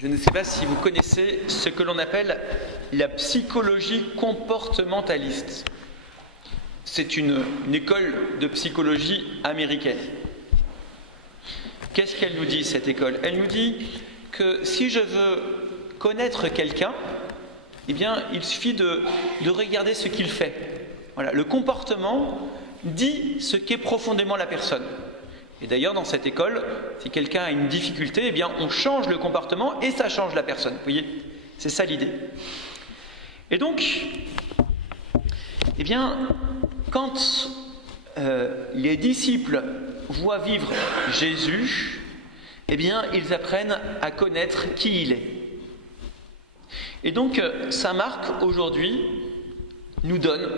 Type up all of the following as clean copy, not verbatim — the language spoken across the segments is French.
Je ne sais pas si vous connaissez ce que l'on appelle la psychologie comportementaliste. C'est une école de psychologie américaine. Qu'est-ce qu'elle nous dit, cette école ? Elle nous dit que si je veux connaître quelqu'un, eh bien, il suffit de regarder ce qu'il fait. Voilà, le comportement dit ce qu'est profondément la personne. Et d'ailleurs, dans cette école, si quelqu'un a une difficulté, eh bien, on change le comportement et ça change la personne. Vous voyez ? C'est ça l'idée. Et donc, eh bien, quand les disciples voient vivre Jésus, eh bien, ils apprennent à connaître qui il est. Et donc, Saint Marc, aujourd'hui, nous donne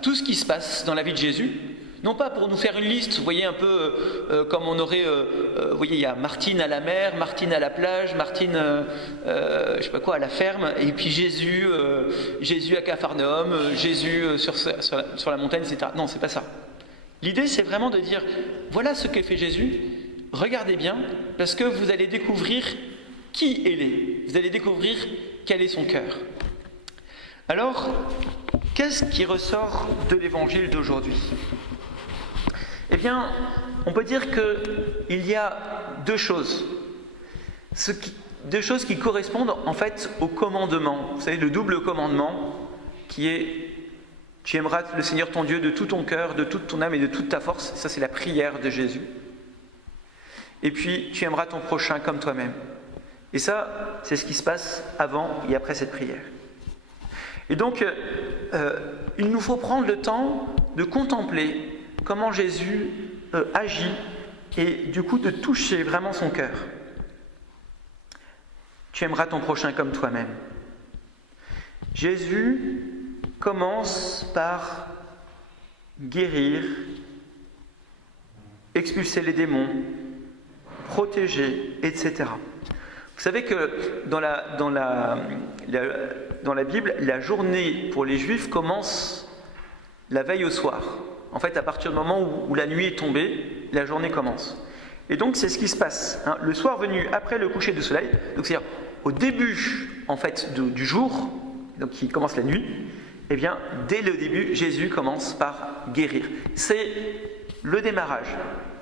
tout ce qui se passe dans la vie de Jésus. Non pas pour nous faire une liste, vous voyez, un peu comme on aurait, vous voyez, il y a Martine à la mer, Martine à la plage, Martine, je sais pas quoi, à la ferme, et puis Jésus à Capharnaüm, Jésus sur la montagne, etc. Non, c'est pas ça. L'idée, c'est vraiment de dire, voilà ce que fait Jésus, regardez bien, parce que vous allez découvrir qui il est, vous allez découvrir quel est son cœur. Alors, qu'est-ce qui ressort de l'évangile d'aujourd'hui ? Eh bien, on peut dire qu'il y a deux choses. Deux choses qui correspondent en fait au commandement. Vous savez, le double commandement qui est « Tu aimeras le Seigneur ton Dieu de tout ton cœur, de toute ton âme et de toute ta force ». Ça, c'est la prière de Jésus. Et puis, « Tu aimeras ton prochain comme toi-même ». Et ça, c'est ce qui se passe avant et après cette prière. Et donc, il nous faut prendre le temps de contempler comment Jésus agit et du coup de toucher vraiment son cœur. Tu aimeras ton prochain comme toi-même. Jésus commence par guérir, expulser les démons, protéger, etc. Vous savez que dans la Bible, la journée pour les Juifs commence la veille au soir. En fait, à partir du moment où la nuit est tombée, la journée commence. Et donc, c'est ce qui se passe. Le soir venu après le coucher du soleil, donc c'est-à-dire au début en fait, du jour, donc qui commence la nuit, eh bien, dès le début, Jésus commence par guérir. C'est le démarrage.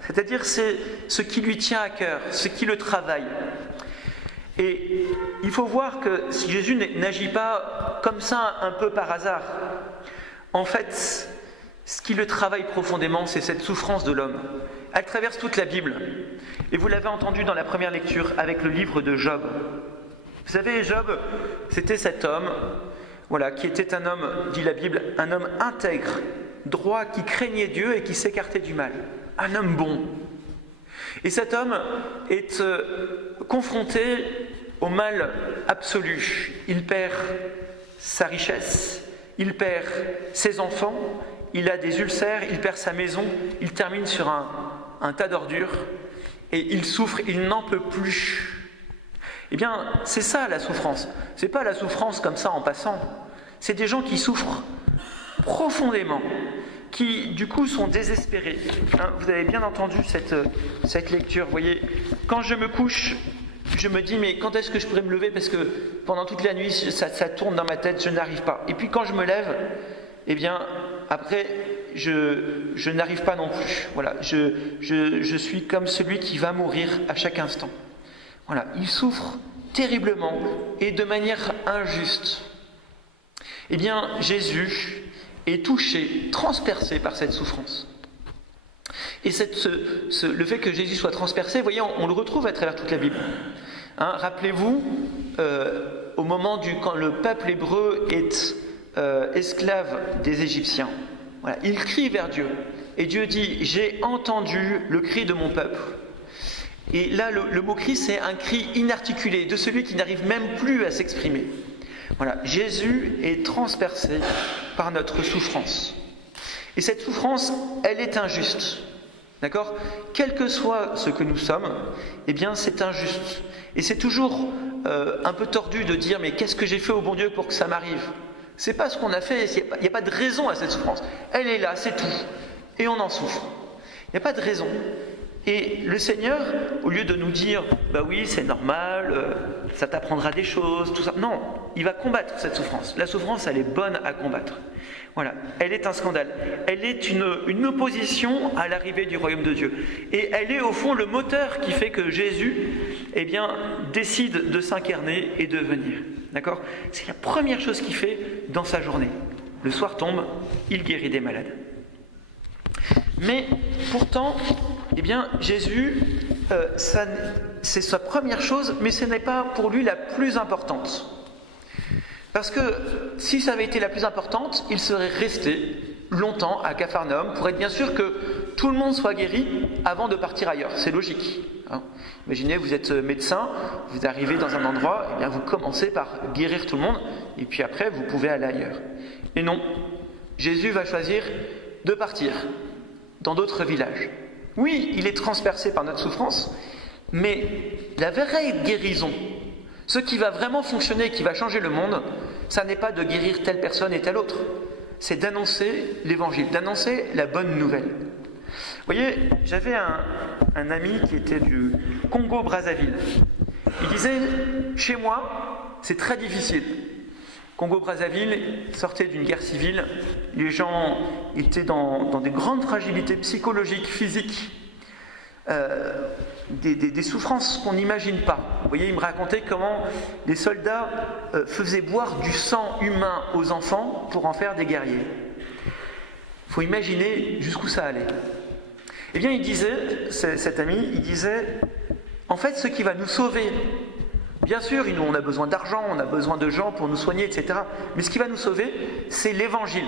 C'est-à-dire, c'est ce qui lui tient à cœur, ce qui le travaille. Et il faut voir que si Jésus n'agit pas comme ça, un peu par hasard, en fait, ce qui le travaille profondément, c'est cette souffrance de l'homme. Elle traverse toute la Bible. Et vous l'avez entendu dans la première lecture avec le livre de Job. Vous savez, Job, c'était cet homme, qui était un homme, dit la Bible, un homme intègre, droit, qui craignait Dieu et qui s'écartait du mal. Un homme bon. Et cet homme est confronté au mal absolu. Il perd sa richesse, il perd ses enfants, il a des ulcères, il perd sa maison, il termine sur un tas d'ordures et il souffre, il n'en peut plus. Eh bien, c'est ça la souffrance. C'est pas la souffrance comme ça en passant. C'est des gens qui souffrent profondément, qui du coup sont désespérés. Vous avez bien entendu cette lecture. Vous voyez, quand je me couche, je me dis mais quand est-ce que je pourrais me lever parce que pendant toute la nuit ça tourne dans ma tête, je n'arrive pas. Et puis quand je me lève, eh bien après je n'arrive pas non plus. Voilà, je suis comme celui qui va mourir à chaque instant. Voilà, il souffre terriblement et de manière injuste. Eh bien Jésus est touché, transpercé par cette souffrance. Et le fait que Jésus soit transpercé, vous voyez, on le retrouve à travers toute la Bible. Rappelez-vous, au moment quand le peuple hébreu est esclave des Égyptiens, il crie vers Dieu. Et Dieu dit « J'ai entendu le cri de mon peuple ». Et là, le mot cri, c'est un cri inarticulé, de celui qui n'arrive même plus à s'exprimer. Voilà, Jésus est transpercé par notre souffrance. Et cette souffrance, elle est injuste. D'accord ? Quel que soit ce que nous sommes, eh bien c'est injuste. Et c'est toujours un peu tordu de dire « Mais qu'est-ce que j'ai fait au bon Dieu pour que ça m'arrive ?» C'est pas ce qu'on a fait, il n'y a pas de raison à cette souffrance. Elle est là, c'est tout. Et on en souffre. Il n'y a pas de raison. Et le Seigneur, au lieu de nous dire « bah oui, c'est normal, ça t'apprendra des choses, tout ça », non, il va combattre cette souffrance. La souffrance, elle est bonne à combattre. Voilà, elle est un scandale. Elle est une opposition à l'arrivée du royaume de Dieu. Et elle est au fond le moteur qui fait que Jésus, décide de s'incarner et de venir. D'accord ? C'est la première chose qu'il fait dans sa journée. Le soir tombe, il guérit des malades. Mais pourtant, Jésus, c'est sa première chose, mais ce n'est pas pour lui la plus importante. Parce que si ça avait été la plus importante, il serait resté longtemps à Capharnaüm pour être bien sûr que tout le monde soit guéri avant de partir ailleurs. C'est logique. Imaginez, vous êtes médecin, vous arrivez dans un endroit, vous commencez par guérir tout le monde, et puis après, vous pouvez aller ailleurs. Et non, Jésus va choisir de partir dans d'autres villages. Oui, il est transpercé par notre souffrance, mais la vraie guérison, ce qui va vraiment fonctionner, qui va changer le monde, ça n'est pas de guérir telle personne et telle autre. C'est d'annoncer l'évangile, d'annoncer la bonne nouvelle. Vous voyez, j'avais un ami qui était du Congo-Brazzaville. Il disait, chez moi, c'est très difficile. Congo-Brazzaville sortait d'une guerre civile, les gens étaient dans des grandes fragilités psychologiques, physiques, des souffrances qu'on n'imagine pas. Vous voyez, il me racontait comment les soldats faisaient boire du sang humain aux enfants pour en faire des guerriers. Il faut imaginer jusqu'où ça allait. Eh bien, il disait, cet ami, en fait, ce qui va nous sauver, bien sûr, nous, on a besoin d'argent, on a besoin de gens pour nous soigner, etc. Mais ce qui va nous sauver, c'est l'évangile.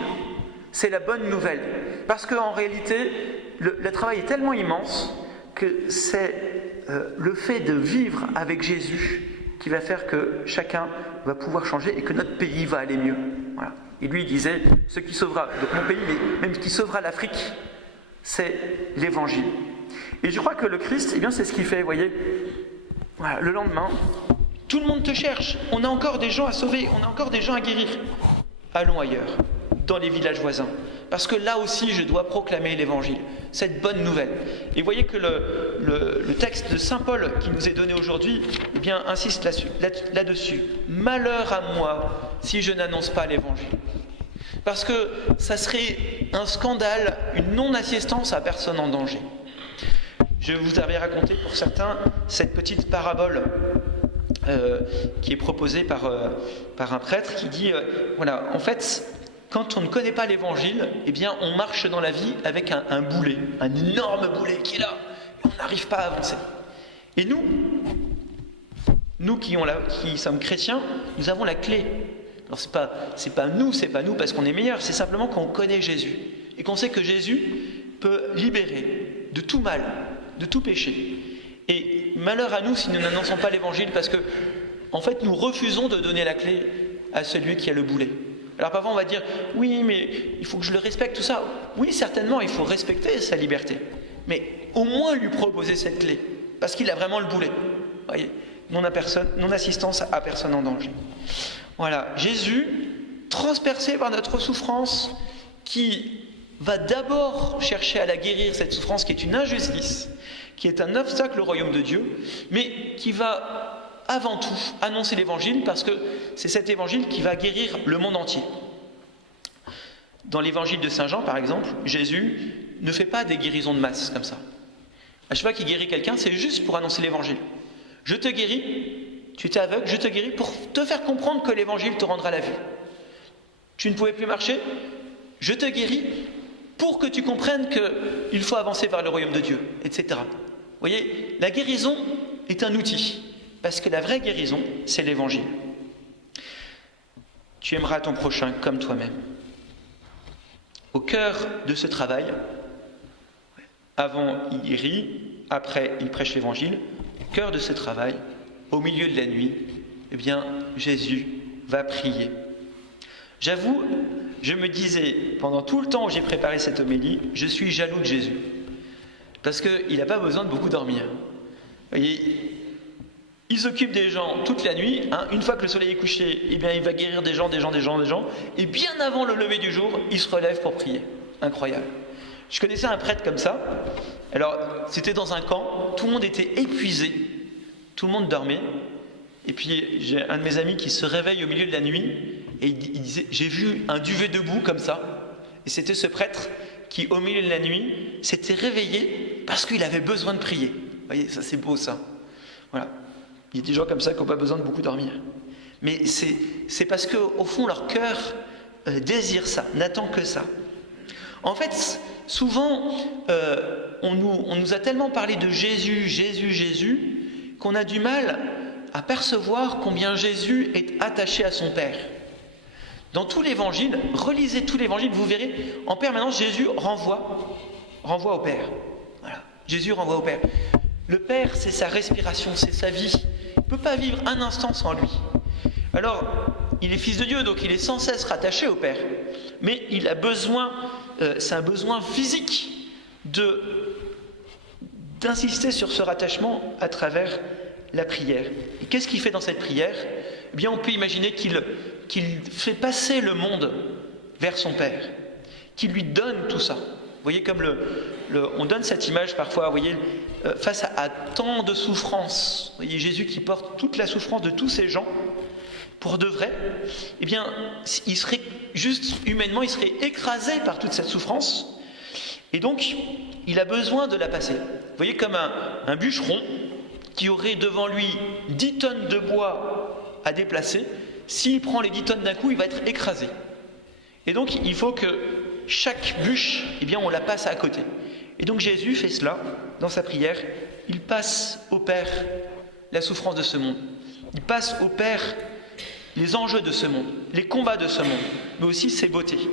C'est la bonne nouvelle. Parce qu'en réalité, le travail est tellement immense que c'est le fait de vivre avec Jésus qui va faire que chacun va pouvoir changer et que notre pays va aller mieux. Voilà. Et lui, il disait, ce qui sauvera, donc mon pays, mais même ce qui sauvera l'Afrique, c'est l'évangile. Et je crois que le Christ, c'est ce qu'il fait, vous voyez. Voilà, le lendemain, tout le monde te cherche, on a encore des gens à sauver, on a encore des gens à guérir. Allons ailleurs, dans les villages voisins. Parce que là aussi, je dois proclamer l'évangile, cette bonne nouvelle. Et vous voyez que le texte de saint Paul qui nous est donné aujourd'hui, insiste là-dessus. Malheur à moi si je n'annonce pas l'évangile. Parce que ça serait un scandale, une non-assistance à personne en danger. Je vous avais raconté pour certains cette petite parabole qui est proposée par un prêtre qui dit, en fait, quand on ne connaît pas l'évangile, on marche dans la vie avec un boulet, un énorme boulet qui est là, et on n'arrive pas à avancer. Et nous qui sommes chrétiens, nous avons la clé. Alors c'est pas nous parce qu'on est meilleurs, c'est simplement qu'on connaît Jésus et qu'on sait que Jésus peut libérer de tout mal, de tout péché. Et malheur à nous si nous n'annonçons pas l'évangile parce que en fait nous refusons de donner la clé à celui qui a le boulet. Alors parfois on va dire oui mais il faut que je le respecte tout ça. Oui certainement il faut respecter sa liberté, mais au moins lui proposer cette clé parce qu'il a vraiment le boulet. Voyez, non assistance à personne en danger. Voilà, Jésus, transpercé par notre souffrance, qui va d'abord chercher à la guérir, cette souffrance qui est une injustice, qui est un obstacle au royaume de Dieu, mais qui va avant tout annoncer l'évangile, parce que c'est cet évangile qui va guérir le monde entier. Dans l'évangile de Saint Jean, par exemple, Jésus ne fait pas des guérisons de masse comme ça. À chaque fois qu'il guérit quelqu'un, c'est juste pour annoncer l'évangile. Je te guéris. Tu étais aveugle, je te guéris pour te faire comprendre que l'évangile te rendra la vue. Tu ne pouvais plus marcher, je te guéris pour que tu comprennes qu'il faut avancer vers le royaume de Dieu, etc. Vous voyez, la guérison est un outil, parce que la vraie guérison, c'est l'évangile. Tu aimeras ton prochain comme toi-même. Au cœur de ce travail, avant il guérit, après il prêche l'évangile, au cœur de ce travail, au milieu de la nuit, Jésus va prier. J'avoue, je me disais, pendant tout le temps où j'ai préparé cette homélie, je suis jaloux de Jésus. Parce qu'il n'a pas besoin de beaucoup dormir. Vous voyez, il s'occupe des gens toute la nuit. Une fois que le soleil est couché, il va guérir des gens. Et bien avant le lever du jour, il se relève pour prier. Incroyable. Je connaissais un prêtre comme ça. Alors, c'était dans un camp, tout le monde était épuisé, tout le monde dormait. Et puis, j'ai un de mes amis qui se réveille au milieu de la nuit et il disait, j'ai vu un duvet debout comme ça. Et c'était ce prêtre qui, au milieu de la nuit, s'était réveillé parce qu'il avait besoin de prier. Vous voyez, ça c'est beau ça. Voilà. Il y a des gens comme ça qui n'ont pas besoin de beaucoup dormir. Mais c'est parce qu'au fond, leur cœur désire ça, n'attend que ça. En fait, souvent, on nous a tellement parlé de Jésus, Jésus, Jésus, qu'on a du mal à percevoir combien Jésus est attaché à son Père. Dans tout l'Évangile, relisez tout l'Évangile, vous verrez, en permanence, Jésus renvoie au Père. Voilà. Jésus renvoie au Père. Le Père, c'est sa respiration, c'est sa vie. Il ne peut pas vivre un instant sans lui. Alors, il est fils de Dieu, donc il est sans cesse rattaché au Père. Mais il a besoin, c'est un besoin physique d'insister sur ce rattachement à travers la prière. Et qu'est-ce qu'il fait dans cette prière ? Eh bien, on peut imaginer qu'il fait passer le monde vers son Père, qu'il lui donne tout ça. Vous voyez, comme on donne cette image parfois, vous voyez, face à tant de souffrances. Vous voyez, Jésus qui porte toute la souffrance de tous ces gens, pour de vrai, eh bien, il serait juste humainement, il serait écrasé par toute cette souffrance. Et donc, il a besoin de la passer. Vous voyez, comme un bûcheron qui aurait devant lui 10 tonnes de bois à déplacer, s'il prend les 10 tonnes d'un coup, il va être écrasé. Et donc, il faut que chaque bûche, eh bien, on la passe à côté. Et donc, Jésus fait cela dans sa prière. Il passe au Père la souffrance de ce monde. Il passe au Père les enjeux de ce monde, les combats de ce monde, mais aussi ses beautés.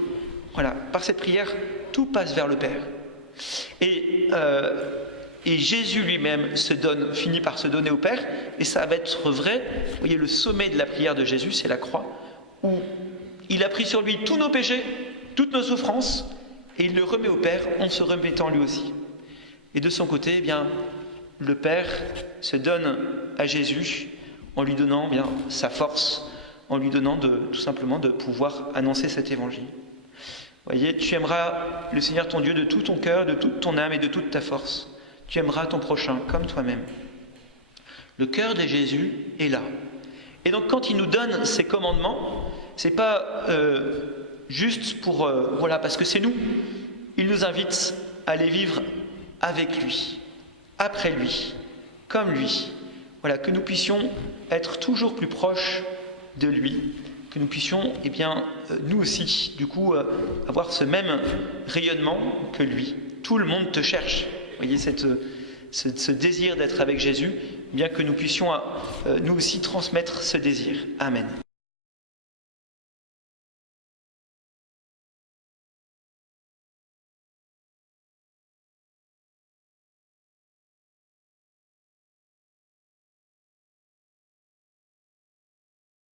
Voilà, par cette prière, tout passe vers le Père. Et Jésus lui-même finit par se donner au Père, et ça va être vrai. Vous voyez, le sommet de la prière de Jésus, c'est la croix, où il a pris sur lui tous nos péchés, toutes nos souffrances, et il le remet au Père en se remettant lui aussi. Et de son côté, eh bien, le Père se donne à Jésus en lui donnant bien sa force, en lui donnant tout simplement de pouvoir annoncer cet évangile. Vous voyez, tu aimeras le Seigneur ton Dieu de tout ton cœur, de toute ton âme et de toute ta force. Tu aimeras ton prochain comme toi-même. Le cœur de Jésus est là. Et donc quand il nous donne ces commandements, c'est pas juste pour parce que c'est nous. Il nous invite à les vivre avec lui, après lui, comme lui. Voilà, que nous puissions être toujours plus proches de lui, que nous puissions, eh bien, nous aussi, du coup, avoir ce même rayonnement que lui. Tout le monde te cherche. Vous voyez, ce désir d'être avec Jésus, bien que nous puissions, nous aussi, transmettre ce désir. Amen.